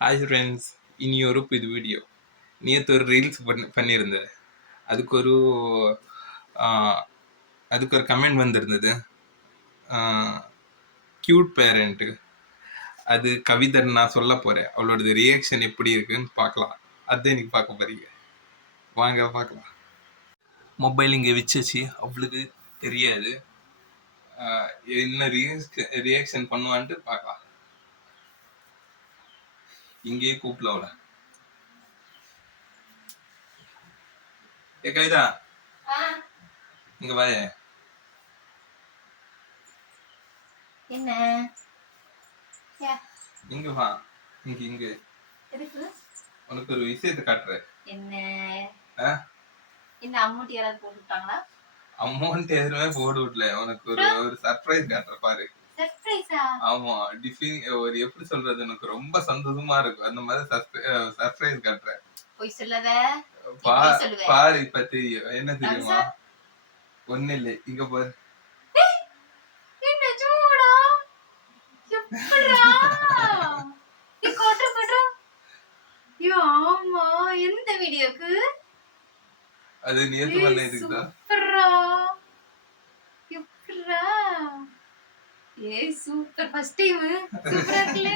Hi friends, இனி ஒரு புது வீடியோ. நேற்று ஒரு ரீல்ஸ் பண்ணியிருந்த அதுக்கு ஒரு அதுக்கு ஒரு கமெண்ட் வந்திருந்தது. கியூட் பேரண்ட்டு அது கவிதன் நான் சொல்ல போறேன். அவளோட ரியாக்ஷன் எப்படி இருக்குன்னு பார்க்கலாம். அதான் இன்னைக்கு பார்க்க போறீங்க. வாங்க பார்க்கலாம். மொபைல் இங்கே வச்சு அவளுக்கு தெரியாது. என்ன ரியாக்ஷன் பண்ணுவான்ட்டு பார்க்கலாம். இங்கேயே கூப்பிடல அவளை. ஏ கவிதா, இங்க வாய. என்ன இங்க வா. இங்க உனக்கு ஒரு விஷயத்தை காட்டுறேன். என்ன என்ன அமௌண்ட் யாராவது போட்டுட்டாங்களா? அமௌண்ட் எதுவுமே போட்டு விடல. உனக்கு ஒரு சர்ப்ரைஸ் காட்டுற பாரு. சர்ப்ரைஸா? ஆமா, ஒரு எப்படி சொல்றது, எனக்கு ரொம்ப சந்தோஷமா இருக்கும். அந்த மாதிரி சர்ப்ரைஸ் காட்டுறேன். போய் சொல்லாத. பாரு, இப்ப தெரியும். என்ன தெரியுமா? ஒண்ணு இல்ல, இங்க பாரு. என்ன சூடா? எப்படா? நீ கோட்ற கோட்ற. ஆமா, எந்த வீடியோக்கு? அது நேத்து பண்ண இதுக்கு தான். சூப்பரா. எப்படா? ஏய் சூப்பர், ஃபர்ஸ்ட் டைம். சூப்பரா இருக்குல?